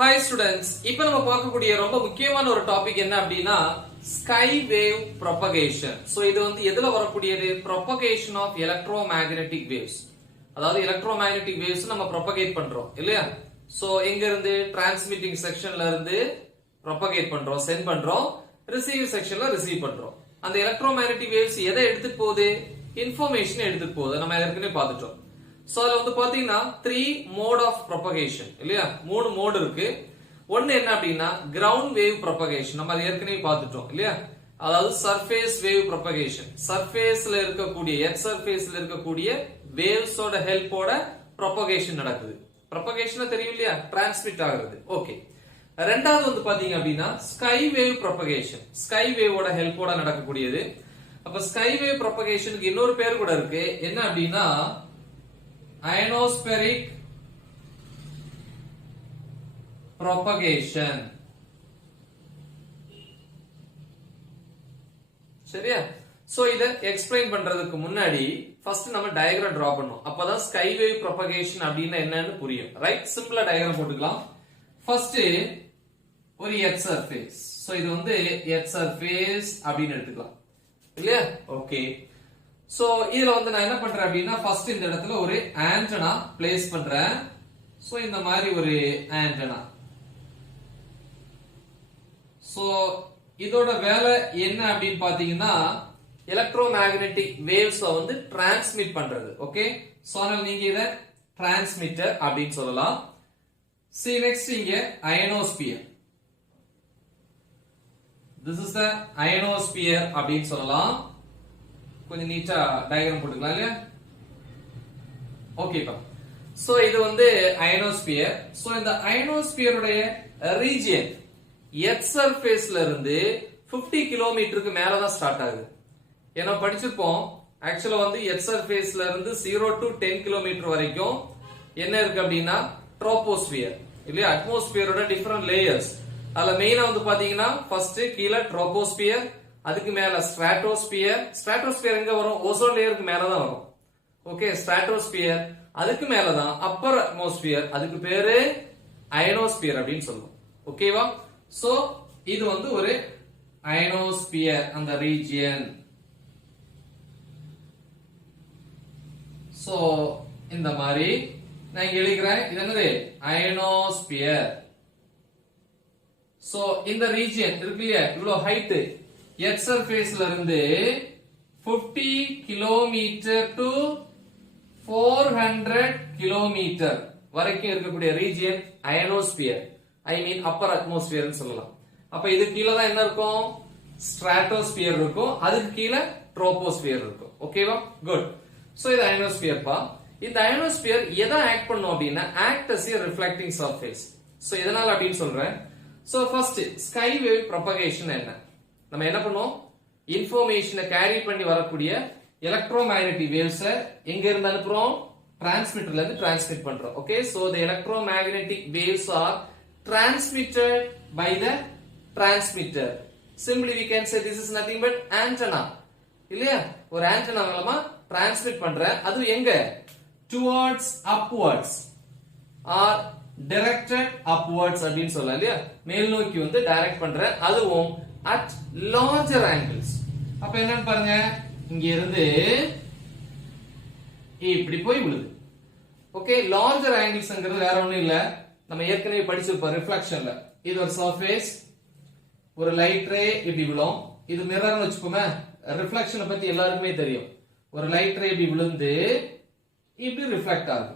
Hi students, இப்போ நம்ம பார்க்கக்கூடிய ரொம்ப முக்கியமான ஒரு டாபிக் என்ன அப்படின்னா ஸ்கை வேவ் ப்ரொபகேஷன். சோ இது வந்து எதுல வரக்கூடியது? Propagation of electromagnetic waves. அதாவது எலக்ட்ரோமேக்னெட்டிக் வேவ்ஸ் நம்ம ப்ரொபகேட் பண்றோம் இல்லையா? சோ எங்க இருந்து? டிரான்ஸ்மிட்டிங் செக்ஷன்ல இருந்து ப்ரொபகேட் பண்றோம், சென்ட் பண்றோம், ரிசீவ் செக்ஷன்ல ரிசீவ் பண்றோம். அந்த எலக்ட்ரோமேக்னெட்டிக் வேவ்ஸ் எதை எடுத்துட்டு போகுது? இன்ஃபர்மேஷன் எடுத்துட்டு போகுது. நம்ம ஏற்கனவே பார்த்துட்டோம். சோ அதுல வந்து பாத்தீங்கன்னா 3 மோட் ஆஃப் ப்ரொபகேஷன் இல்லையா? 3 மோட் இருக்கு. ஒன்னு என்ன அப்படின்னா கிரவுண்ட் வேவ் ப்ரொபகேஷன். நம்ம அதை ஏற்கனவே பார்த்துட்டோம் இல்லையா? அதாவது சர்ஃபேஸ் வேவ் ப்ரொபகேஷன். சர்ஃபேஸ்ல இருக்கக்கூடிய எர்த் சர்ஃபேஸ்ல இருக்கக்கூடிய வேவ்ஸோட ஹெல்ப்போட ப்ரொபகேஷன் நடக்குது. ப்ரொபகேஷன் தெரியும் இல்லையா? டிரான்ஸ்மிட் ஆகுறது. ஓகே. ரெண்டாவது வந்து பாத்தீங்க அப்படின்னா ஸ்கை வேவ் ப்ரொபகேஷன். ஸ்கை வேவோட ஹெல்ப்போட நடக்கக்கூடியது. அப்ப ஸ்கை வேவ் ப்ரொபகேஷனுக்கு இன்னொரு பேர் கூட இருக்கு. என்ன அப்படின்னா ionospheric propagation. சரியா? சோ இத எக்ஸ்பிளைன் பண்றதுக்கு முன்னாடி ஃபர்ஸ்ட் நம்ம டயகிராம் டிரா பண்ணனும். அப்பதான் ஸ்கை வேவ் ப்ரொபகேஷன் அப்படினா என்னன்னு புரியும். ரைட்? சிம்பிளா டயகிராம் போட்டுக்கலாம். ஃபர்ஸ்ட் ஒரு எர்த் சர்ஃபேஸ். சோ இது வந்து எர்த் சர்ஃபேஸ் அப்படினு எடுத்துக்கலாம். இல்லையா? ஓகே. சோ இதுல வந்து நான் என்ன பண்றேன் அப்படின்னா ஃபர்ஸ்ட் இந்த இடத்துல ஒரு ஆண்டனா பிளேஸ் பண்றேன். சோ இந்த மாதிரி ஒரு ஆண்டனா. சோ இதோட வேலை என்ன அப்படின்னு பாத்தீங்கன்னா எலக்ட்ரோமேக்னெட்டிக் வேவ்ஸ் வந்து டிரான்ஸ்மிட் பண்றது. ஓகே. சோ அதனால நீங்க இத டிரான்ஸ்மிட்டர் அப்படின்னு சொல்லலாம். See next இங்க ionosphere. This is the ionosphere அப்படின்னு சொல்லலாம். கொஞ்சம் நீட்டா டயகிராம் போட்டுக்கலாம் இல்லையா? ஓகேப்பா. சோ இது வந்து அயனோஸ்பியர். சோ இந்த அயனோஸ்பியருடைய ரீஜியன் எர்த் சர்ஃபேஸ்ல இருந்து 50 கிலோமீட்டருக்கு மேல தான் ஸ்டார்ட் ஆகுது. ஏன்னா படிச்சிருப்போம் ஆக்சுவலா வந்து எர்த் சர்ஃபேஸ்ல இருந்து 0 to 10 கிலோமீட்டர் வரைக்கும் என்ன இருக்கு அப்படின்னா ட்ரோபோஸ்பியர் இல்லையா? அட்மாஸ்பியரோட டிஃபரண்ட் லேயர்ஸ். அதுல மெயினா வந்து பாத்தீங்கன்னா ஃபர்ஸ்ட் கீழே ட்ரோபோஸ்பியர், அதுக்கு மேல ஸ்ட்ராட்டோஸ்பியர். ஸ்ட்ராட்டோஸ்பியர் எங்க வரும்? ஓசோன் லேயருக்கு மேல தான் வரும். ஓகே. ஸ்ட்ராட்டோஸ்பியர், அதுக்கு மேல தான் அப்பர் அட்மாஸ்பியர், அதுக்கு பேரு அயனோஸ்பியர் அப்படின்னு சொல்லுவோம். ஓகேவா? சோ இது வந்து ஒரு அயனோஸ்பியர் அந்த ரீஜியன். சோ இந்த மாதிரி நான் இங்க எழுதுறேன். இது என்னது? அயனோஸ்பியர். சோ இந்த ரீஜியன் இருக்கு இல்லையா? இவ்வளவு ஹைட் எர்த் சர்ஃபேஸ்ல இருந்து 50 கிலோமீட்டர் டு 400 கிலோமீட்டர் வரைக்கும் இருக்கக்கூடிய ரீஜியன் அயனோஸ்பியர். ஐ மீன் அப்பர் அட்மாஸ்பியர்னு சொல்லலாம். அப்ப இது கீழே தான் என்ன இருக்கும்? ஸ்ட்ராட்டோஸ்பியர் இருக்கும், அதுக்கு கீழே ட்ரோபோஸ்பியர் இருக்கும். ஓகேவா? குட். சோ இது அயனோஸ்பியர் பா. இந்த அயனோஸ்பியர் எதை ஆக்ட் பண்ணும் அப்படின்னா act as a reflecting surface. So எதனால அப்படின்னு சொல்றேன். So first sky wave propagation என்ன? நம்ம என்ன பண்ணுவோம்? இன்ஃபர்மேஷனை கேரி பண்ணி வரக்கூடிய எலக்ட்ரோமேக்னெட்டிக் வேவ்ஸ் எங்க இருந்து அனுப்புறோம்? டிரான்ஸ்மிட்டர்ல இருந்து டிரான்ஸ்மிட் பண்றோம். Okay. So the electromagnetic waves are transmitted by the transmitter. Simply we can say this is nothing but antenna. இல்லையா? ஒரு ஆண்டனா மூலமா டிரான்ஸ்மிட் பண்ற. அது எங்க? towards upwards or directed upwards அப்படின்னு சொல்லலாம் இல்லையா? மேல் நோக்கி வந்து டைரக்ட் பண்ற. அதுவும் at larger angles. அப்ப என்னன்னு பாருங்க, இங்க இருந்து இப்படி போய் விழுது. ஓகே. larger anglesங்கிறது வேற ஒண்ணும் இல்ல, நம்ம ஏற்கனவே படிச்சிருப்போம் ரிஃப்ளெக்ஷன்ல. இது ஒரு சர்ஃபேஸ், ஒரு லைட் ரே இப்படி விழும். இது மிரர்னு வச்சுக்கோமே. ரிஃப்ளெக்ஷனை பத்தி எல்லாருக்குமே தெரியும். ஒரு லைட் ரே இப்படி விழுந்து இப்படி ரிஃப்ளெக்ட் ஆகுது.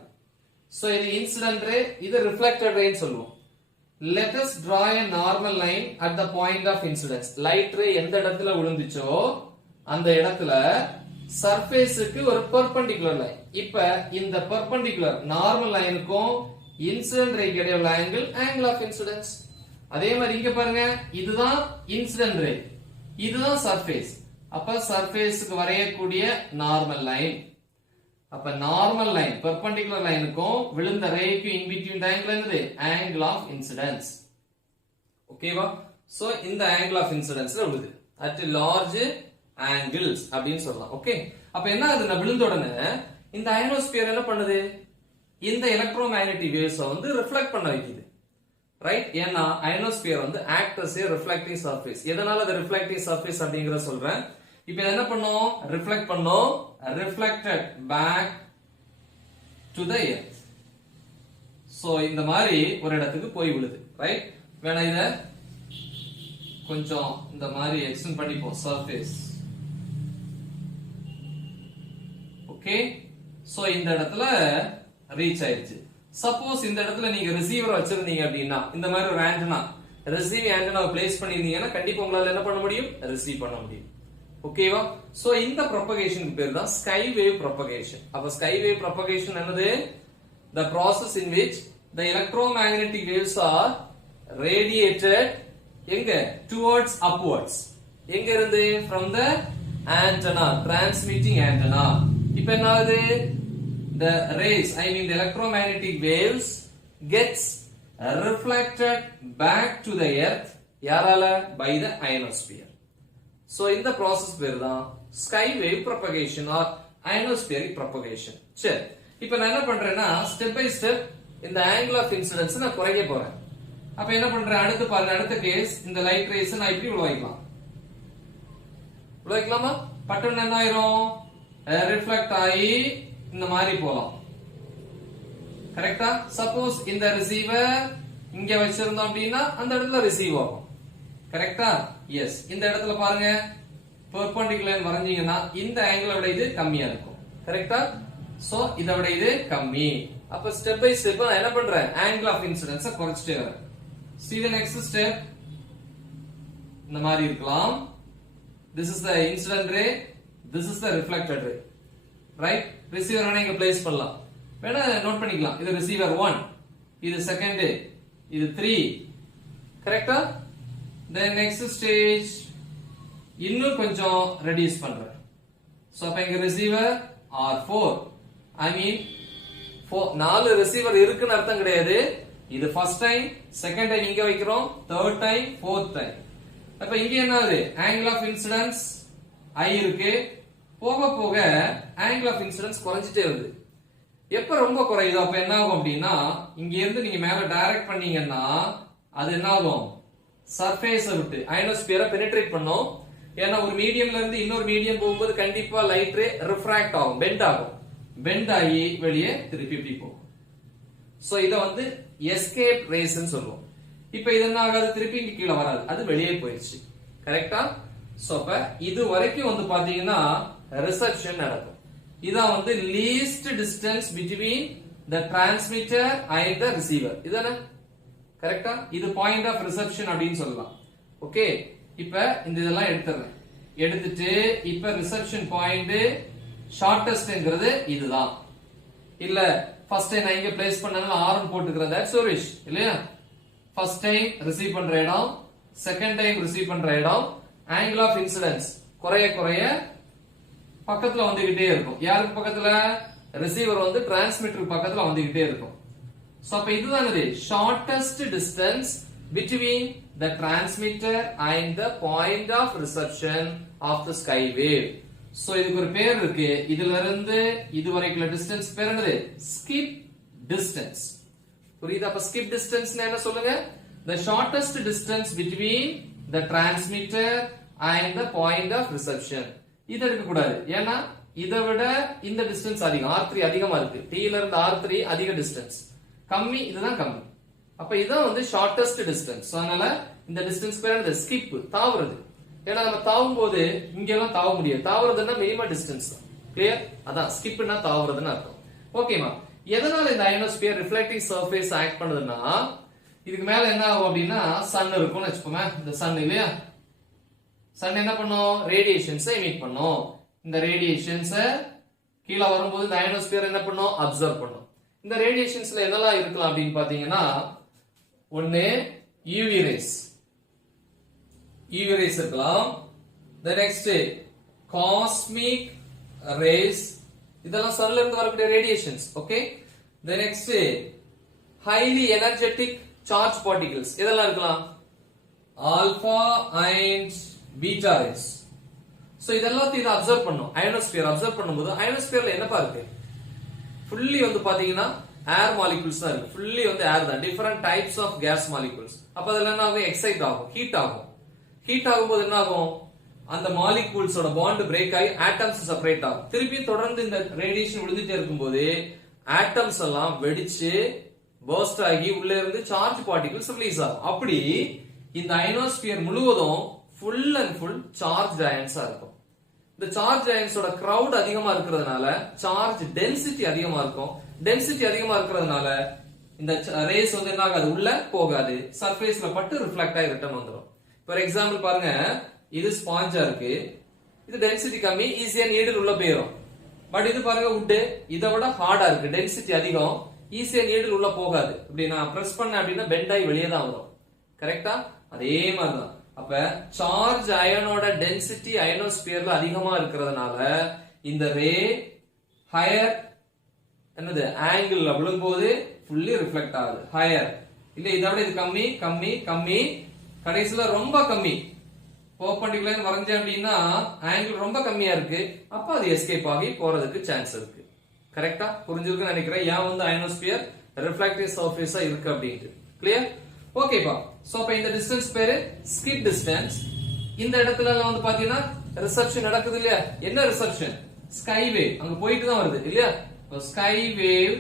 சோ இது இன்சிடென்ட் ரே, இது ரிஃப்ளெக்டட் ரேன்னு சொல்லுவோம். Let us draw a normal line at the point of incidence. Light ray எந்த இடத்துல விழுந்துச்சோ அந்த இடத்துல சர்ஃபேஸ்க்கு ஒரு பெர்பெண்டிகுலர் லைன். இப்ப இந்த பெர்பெண்டிகுலர் நார்மல் லைனுக்கும் இன்சிடென்ட் ரேக்கு இடையில ஆங்கிள் ஆஃப் இன்சிடென்ஸ். அதே மாதிரி இங்க பாருங்க, இதுதான் இன்சிடென்ட் ரே, இதுதான் சர்ஃபேஸ். அப்ப சர்ஃபேஸ்க்கு வரையக்கூடிய நார்மல் லைன். அப்ப நார்மல் லைன் பெர்பெண்டிகுலர் லைனுக்கும் விழுந்த ரேக்கு இன் பிட்வீன் ஆங்கிள் என்னது? Angle of incidence. ஓகேவா? சோ இந்த ஆங்கிள் ஆஃப் இன்சிடென்ஸ்ல விழுது at large angles அப்படின்னு சொல்லலாம். ஓகே. அப்ப என்ன ஆகுதுன்னா விழுந்த உடனே இந்த அயனோஸ்பியர் என்ன பண்ணுது? இந்த எலக்ட்ரோமேக்னெட்டிக் வேவ்ஸ் வந்து ரிஃப்ளெக்ட் பண்ண வைக்குது. ரைட்? ஏன்னா அயனோஸ்பியர் வந்து act as a reflecting surface. எதனால அது reflecting surface அப்படிங்கற சொல்றேன். இப்போ இத என்ன பண்ணோம்? ரிஃப்ளெக்ட் பண்ணோம். reflected back to the earth. So இந்த மாதிரி ஒரு இடத்துக்கு போய் விழுது. ரைட்? வேணா இத கொஞ்சம் இந்த மாதிரி எக்ஸ்டெண்ட் பண்ணிப்போம் surface. ஓகே? சோ இந்த இடத்துல ரீச் ஆயிருச்சு. சப்போஸ் இந்த இடத்துல நீங்க ரிசீவர் வச்சிருந்தீங்க அப்படின்னா இந்த மாதிரி ஒரு ஆண்டனா ரிசீவ் ஆண்டனாவை பிளேஸ் பண்ணிருந்தீங்கன்னா கண்டிப்பா உங்களால என்ன பண்ண முடியும்? ரிசீவ் பண்ண முடியும். ஓகேவா? சோ இந்த ப்ரொபகேஷனுக்கு பேர் தான் ஸ்கை வேவ் ப்ரொபகேஷன். அப்ப ஸ்கை வேவ் ப்ரொபகேஷன் என்னது? The process in which the electromagnetic waves are radiated எங்க? Towards upwards. எங்க இருந்து? From the antenna, transmitting antenna. இப்ப என்ன ஆகுது? The rays, I mean the electromagnetic waves gets reflected back to the earth. யாரால? By the ionosphere. So in the process பேர் தான் sky wave propagation or ionospheric propagation. சரி, இப்போ நான் என்ன பண்றேன்னா ஸ்டெப் பை ஸ்டெப் இந்த angle of incidence நான் குறைக்க போறேன். அப்ப என்ன பண்றேன்? அடுத்து பாருங்க, அடுத்த கேஸ் இந்த லைட் ரேஸ் நான் இப்படி உலவிக்கலாம். உலவிக்கலாமா? பட்டன் என்ன ஆயிரும்? ரிஃப்ளெக்ட் ஆகி இந்த மாதிரி போலாம். கரெக்ட்டா? சப்போஸ் இந்த ரிசீவர் இங்க வச்சிருந்தோம் அப்படின்னா அந்த இடத்துல ரிசீவ் ஆகும். கரெக்ட்டா? எஸ். இந்த இடத்துல பாருங்க, பெர்பெண்டிகுலர் வரைஞ்சீங்கன்னா இந்த ஆங்கிளை விட இது கம்மியா இருக்கும். கரெக்ட்டா? சோ இதை விட இது கம்மி. அப்ப ஸ்டெப் பை ஸ்டெப் நான் என்ன பண்றேன்? ஆங்கிள் ஆஃப் இன்சிடென்ஸ் குறைச்சிட்டே வரேன். See the next step. இந்த மாதிரி இருக்கலாம். This is the incident ray, this is the reflected ray. Right? Receiver வேணா இங்க பிளேஸ் பண்ணலாம். வேணா நோட் பண்ணிக்கலாம். இது ரிசீவர் 1, இது செகண்ட், இது 3. கரெக்ட்டா? Then next stage இன்னும் கொஞ்சம் ரெடியூஸ் பண்றேன். சோ அப்ப இங்க receiver R4. I mean 4 receiver இருக்குன்னு அர்த்தம் கிடையாது. இது ஃபர்ஸ்ட் டைம், செகண்ட் டைம் இங்க வைக்கிறோம், தேர்ட் டைம், ஃபோர்த் டைம். அப்ப இங்க என்ன ஆகுது? ஆங்கிள் ஆஃப் இன்சிடென்ஸ் I இருக்கு. போக போக ஆங்கிள் ஆஃப் இன்சிடென்ஸ் குறைஞ்சிட்டே வருது. எப்ப ரொம்ப குறையுதோ அப்ப என்ன ஆகும் அப்படின்னா இங்க இருந்து நீங்க மேல டைரக்ட் பண்ணீங்கன்னா அது என்ன ஆகும்? சர்ஃபேஸ விட்டு அயனோஸ்பியரை பெனிட்ரேட் பண்ணும். ஏன்னா ஒரு மீடியம்ல இருந்து இன்னொரு மீடியம் போகும்போது கண்டிப்பா லைட் ரே ரிஃப்ராக்ட் ஆகும், பெண்ட் ஆகும். பெண்ட் ஆகி வெளியே திருப்பி இப்படி போகும். சோ இத வந்து எஸ்கேப் ரேஸ்ன்னு சொல்லுவோம். இப்போ இது என்ன ஆகாது? திருப்பி இங்க கீழே வராது, அது வெளியே போயிடுச்சு. கரெக்ட்டா? சோ அப்ப இது வரைக்கும் வந்து பாத்தீங்கன்னா ரிசப்ஷன் நடக்கும். இதான் வந்து least distance between the transmitter and the receiver. இதானே? கரெக்ட்டா? இது பாயிண்ட் ஆஃப் ரிசப்ஷன் அப்படின்னு சொல்லலாம். ஓகே, இப்ப இந்த இதெல்லாம் எடுத்துறேன். எடுத்துட்டு இப்ப ரிசப்ஷன் பாயிண்ட் ஷார்ட்டஸ்ட்ங்கிறது இதுதான். இல்ல ஃபர்ஸ்ட் டைம் நான் இங்க பிளேஸ் பண்ணனால ஆர்என் போட்டுக்கிறேன். தட்ஸ் ஒரு விஷ் இல்லையா? ஃபர்ஸ்ட் டைம் ரிசீவ் பண்ற இடம், செகண்ட் டைம் ரிசீவ் பண்ற இடம், ஆங்கிள் ஆஃப் இன்சிடென்ஸ் குறைய குறைய பக்கத்துல வந்துகிட்டே இருக்கும். யாருக்கு பக்கத்துல? ரிசீவர் வந்து டிரான்ஸ்மிட்டர் பக்கத்துல வந்துகிட்டே இருக்கும். சோ அப்ப இதுதான் இது shortest distance between the transmitter and the point of reception of the sky wave. So இதுக்கு ஒரு பேர் இருக்கு. இதுல இருந்து இது வரைக்குள்ள டிஸ்டன்ஸ் பேர் என்னது? Skip distance. புரியுதா? அப்ப ஸ்கிப் டிஸ்டன்ஸ் என்ன சொல்லுங்க? the shortest distance between the transmitter and the point of reception. இது எடுக்க கூடாது. ஏன்னா இதை விட இந்த டிஸ்டன்ஸ் அதிகம், R3 அதிகமா இருக்கு. T ல இருந்து R3 அதிக டிஸ்டன்ஸ், கம்மி இதுதான் கம்மி. அப்ப இதான் வந்து ஷார்ட்டஸ்ட் டிஸ்டன்ஸ். அதனால இந்த டிஸ்டன்ஸ் பேர் என்னது? ஸ்கிப், தாவுறது. ஏன்னா நம்ம தாவும் போது இங்க எல்லாம் தாவ முடியாது. தாவுறதுன்னா மினிமம் டிஸ்டன்ஸ் தான். கிளியர்? அதான் ஸ்கிப்னா தாவுறதுன்னு அர்த்தம். ஓகேமா? எதனால இந்த அயனோஸ்பியர் ரிஃப்ளெக்டிங் சர்ஃபேஸ் ஆக்ட் பண்ணுதுன்னா இதுக்கு மேல என்ன ஆகும் அப்படின்னா சன் இருக்கும்னு வச்சுக்கோமே. இந்த சன் இல்லையா? சன் என்ன பண்ணும்? ரேடியேஷன்ஸ் எமிட் பண்ணும். இந்த ரேடியேஷன்ஸ் கீழே வரும்போது இந்த அயனோஸ்பியர் என்ன பண்ணும்? அப்சர்வ் பண்ணும். இந்த ரேடியேஷன்ஸ்ல என்னெல்லாம் இருக்கலாம் அப்படின்னு பாத்தீங்கன்னா ஒன்னு யூவி ரேஸ். யூவி ரேஸ் இருக்கலாம். the next cosmic race. இதெல்லாம் சன்ல இருந்து வரக்கூடிய radiations. Okay, the next highly energetic charge particles. இதெல்லாம் இருக்கலாம். Alpha and beta race. So இதெல்லாம் இத அப்சர்வ் பண்ணும். அயனோஸ்பியர் அப்சர்வ் பண்ணும்போது அயனோஸ்பியர்ல என்னப்பா இருக்கு? ஃபுல்லி வந்து பாத்தீங்கன்னா ஏர் மாலிகுல்ஸ் தான் இருக்கு, ஃபுல்லி வந்து ஏர் தான், different types of gas molecules. அப்ப அதுல என்ன ஆகும், எக்ஸைட் ஆகும், ஹீட் ஆகும். ஹீட் ஆகும்போது என்ன ஆகும், அந்த மாலிகூல்ஸோட பாண்ட் பிரேக் ஆகி ஆட்டம்ஸ் செப்பரேட் ஆகும். திருப்பி தொடர்ந்து இந்த ரேடியேஷன் விழுந்துட்டே இருக்கும்போது ஆட்டம்ஸ் எல்லாம் வெடிச்சு பர்ஸ்ட் ஆகி உள்ள இருந்து சார்ஜ் பார்ட்டிகிள்ஸ் ரிலீஸ் ஆகும். அப்படி இந்த அயனோஸ்பியர் முழுவதும் ஃபுல் அண்ட் ஃபுல் சார்ஜ் அயன்ஸா இருக்கும். இந்த சார்ஜ் அயன்ஸோட கிரவுட் அதிகமா இருக்கிறதுனால சார்ஜ் டென்சிட்டி அதிகமா இருக்கும். டென்சிட்டி அதிகமா இருக்கிறதுனால இந்த ரேஸ் வந்து என்ன ஆகாது, உள்ள போகாது, சர்ஃபேஸ்ல பட்டு ரிஃப்ளெக்ட் ஆகி ரிட்டர்ன் வந்துடும். ஃபார் எக்ஸாம்பிள் பாருங்க, இது ஸ்பாஞ்சா இருக்கு, இது டென்சிட்டி கம்மி, ஈஸியா நீடில் உள்ள போயிடும். பட் இது பாருங்க வுட், இதை விட ஹார்டா இருக்கு, டென்சிட்டி அதிகம், ஈஸியா நீடில் உள்ள போகாது. இப்படி நான் பிரஸ் பண்ண அப்படின்னா பெண்ட் ஆகி வெளியே தான் வரும். கரெக்டா? அதே மாதிரிதான். அப்ப சார்ஜ் அயனோட டென்சிட்டி அயனோஸ்பியர்ல அதிகமா இருக்கிறதுனால இந்த ரே ஹையர் என்னது ஆங்கிள் விழும்போது ஃபுல்லி ரிஃப்ளெக்ட் ஆகுது, ஹையர். இல்ல இதை விட இது கம்மி கம்மி கம்மி, கடைசியில ரொம்ப கம்மி. பெர்பெண்டிகுலர் வரைஞ்சேன் அப்படின்னா ஆங்கிள் ரொம்ப கம்மியா இருக்கு, அப்ப அது எஸ்கேப் ஆகி போறதுக்கு சான்ஸ் இருக்கு. கரெக்டா? புரிஞ்சிருக்குன்னு நினைக்கிறேன். ஏன் வந்து அயனோஸ்பியர் ரிஃப்ளெக்டிவ் சர்ஃபேஸா இருக்கு அப்படின்ட்டு. கிளியர்? ஓகேப்பா. சோ அப்ப இந்த டிஸ்டன்ஸ் பேரு ஸ்கிப் டிஸ்டன்ஸ். இந்த இடத்துல எல்லாம் வந்து பாத்தீங்கன்னா ரிசப்ஷன் நடக்குது இல்லையா? என்ன ரிசப்ஷன்? ஸ்கை வேவ் அங்க போயிட்டு தான் வருது இல்லையா? Sky wave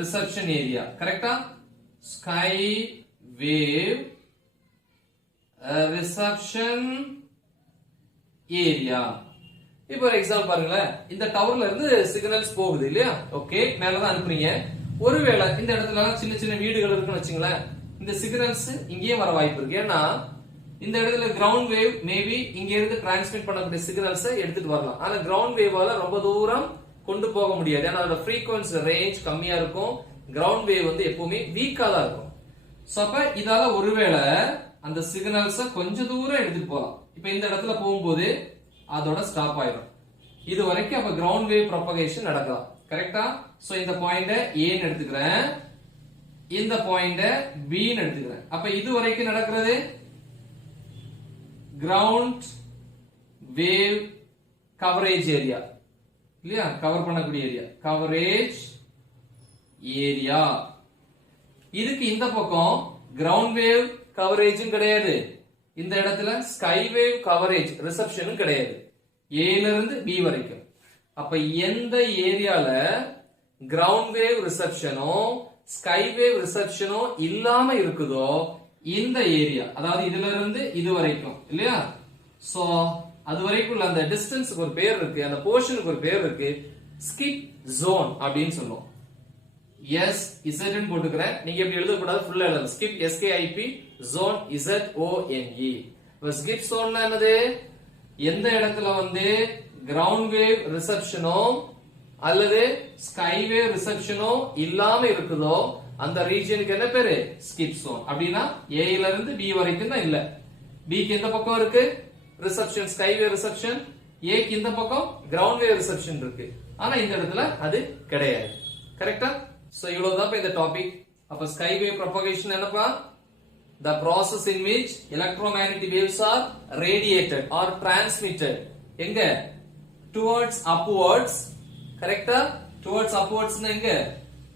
reception area. கரெக்டா? Sky wave reception area. இப்போ ஒரு எக்ஸாம்பிள் பாருங்களேன், இந்த டவர்ல இருந்து சிக்னல்ஸ் போகுது இல்லையா? ஓகே, மேலதான் அனுப்புறீங்க. ஒருவேளை இந்த இடத்துல சின்ன சின்ன வீடுகள் இருக்குன்னு வச்சுங்களேன், இந்த சிக்னல்ஸ் இங்கேயே வர வாய்ப்பு இருக்கு. ஏன்னா இந்த இடத்துல கிரவுண்ட் வேவ் மேபி இங்க இருந்து டிரான்ஸ்மிட் பண்ணக்கூடிய சிக்னல்ஸ் எடுத்துட்டு வரலாம். ஆனா கிரவுண்ட் வேவால ரொம்ப தூரம் கொண்டு போக முடியாது. ஏன்னா அதோட ஃப்ரீக்வன்சி ரேஞ்ச் கம்மியா இருக்கும். கிரவுண்ட் வேவ் வந்து எப்பவுமே வீக்கா தான் இருக்கும். சோ அப்ப இதால ஒருவேளை அந்த சிக்னல்ஸ் கொஞ்சம் தூரம் எடுத்துட்டு போலாம். இப்ப இந்த இடத்துல போகும்போது அதோட ஸ்டாப் ஆயிடும். இது வரைக்கும் அப்ப கிரவுண்ட் வேவ் ப்ரொபகேஷன் நடக்கலாம். கரெக்டா? சோ இந்த பாயிண்ட A ன்னு எடுத்துக்கிறேன், இந்த பாயிண்ட B ன்னு எடுத்துக்கிறேன். அப்ப இது வரைக்கும் நடக்கிறது கிரவுண்ட் வேவ் கவரேஜ் ஏரியா இல்லையா? கவர் பண்ணக்கூடிய ஏரியா, கவரேஜ் ஏரியா. இதுக்கு இந்த பக்கம் கிரவுண்ட் வேவ் கவரேஜும் கிடையாது, இந்த இடத்துல ஸ்கை வேவ் கவரேஜ் ரிசப்ஷனும் கிடையாது, A ல இருந்து B வரைக்கும். அப்ப எந்த ஏரியால கிரவுண்ட் வேவ் ரிசப்ஷனோ ஸ்கை வேவ் ரிசப்ஷனோ இல்லாம இருக்குதோ இந்த ஏரியா, அதாவது இதுல இருந்து இது வரைக்கும் இல்லையா? சோ அது வரைக்கும் அந்த டிஸ்டன்ஸ்க்கு ஒரு பேர் இருக்கு, அந்த போர்ஷனுக்கு ஒரு பேர் இருக்கு, ஸ்கிப் ஜோன் அப்படின்னு சொல்லுவோம். எஸ் இசட்னு போட்டுக்கிறேன், நீங்க எப்படி எழுத கூடாது, ஃபுல்லா எழுதணும். Skip SKIP zone ZONE. Skip zone என்னது? எந்த இடத்துல வந்து கிரவுண்ட் வேவ் ரிசப்ஷனோ அல்லது ஸ்கை வேவ் ரிசப்ஷனோ இல்லாம இருக்குதோ அந்த ரீஜனுக்கு என்ன பேரு? Skip zone. அப்படின்னா A ல இருந்து B வரைக்கும் தான் இல்ல, B க்கு இந்த பக்கம் இருக்கு reception sky wave reception, A க்கு இந்த பக்கம் கிரவுண்ட் வேவ் ரிசப்ஷன் இருக்கு, ஆனா இந்த இடத்துல அது கிடையாது. கரெக்டா? சோ இவ்வளவுதான் இந்த டாபிக். அப்ப ஸ்கை வேவ் ப்ரொபகேஷன் என்னப்பா? The process in which electromagnetic waves are radiated or transmitted எங்க? Towards upwards. கரெக்டா? Towards upwards எங்க?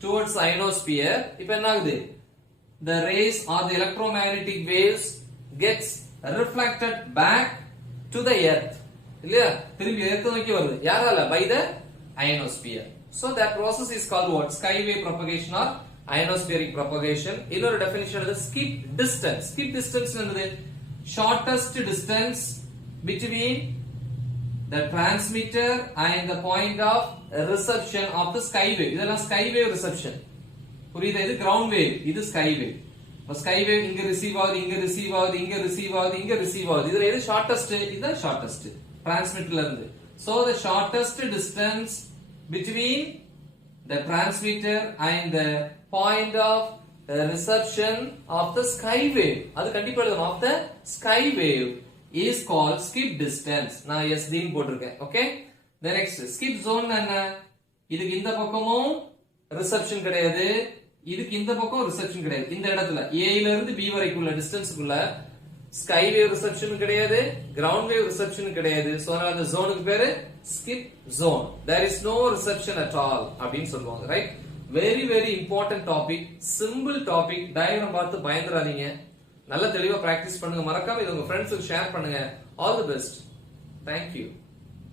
Towards ionosphere. இப்ப என்ன ஆகுது? The rays or the electromagnetic waves gets reflected back to the earth. இல்லையா? திரும்பி earth நோக்கி வருது. யாரால? By the ionosphere. So that process is called what? Sky wave propagation or ionospheric propagation. இன்னொரு definition is skip distance. Skip distance என்னது? Shortest distance between the transmitter and the point of reception of the sky wave. இதெல்லாம் sky wave reception. புரியுதா? இது ground wave, இது sky wave. இப்ப sky wave இங்க receive ஆகுது, இங்க ரிசீவ் ஆகுது, இங்க ரிசீவ் ஆகுது, இங்க ரிசீவ் ஆகுது. இதுல எது ஷார்ட்டஸ்ட்? இது ஷார்ட்டஸ்ட் டிரான்ஸ்மிட்டர்ல இருந்து. So the shortest distance between the transmitter and the point of reception of the sky wave, அது கண்டிப்பா எழுதணும், of the sky wave is called skip distance. நான் SD ன்னு போட்டிருக்கேன். Okay, the next skip zone என்ன? இதுக்கு இந்த பக்கமும் ரிசப்ஷன் கிடையாது, இதுக்கு இந்த பக்கம் ரிசப்ஷன் கிடையாது. இந்த இடத்துல A ல இருந்து B வரைக்கும் உள்ள டிஸ்டன்ஸ்க்குள்ள ஸ்கை வேவ் ரிசப்ஷன் கிடையாது, கிரவுண்ட் வேவ் ரிசப்ஷன் கிடையாது. சோ அதனால அந்த ஜோனுக்கு பேரு skip zone. there is no reception at all அப்படினு சொல்லுவாங்க. Right? Very very important topic, simple topic. Diagram பார்த்து பயந்துராதீங்க. நல்ல தெளிவா பிராக்டிஸ் பண்ணுங்க. மறக்காம இது உங்க ஃப்ரெண்ட்ஸ்க்கு ஷேர் பண்ணுங்க. All the best. Thank you.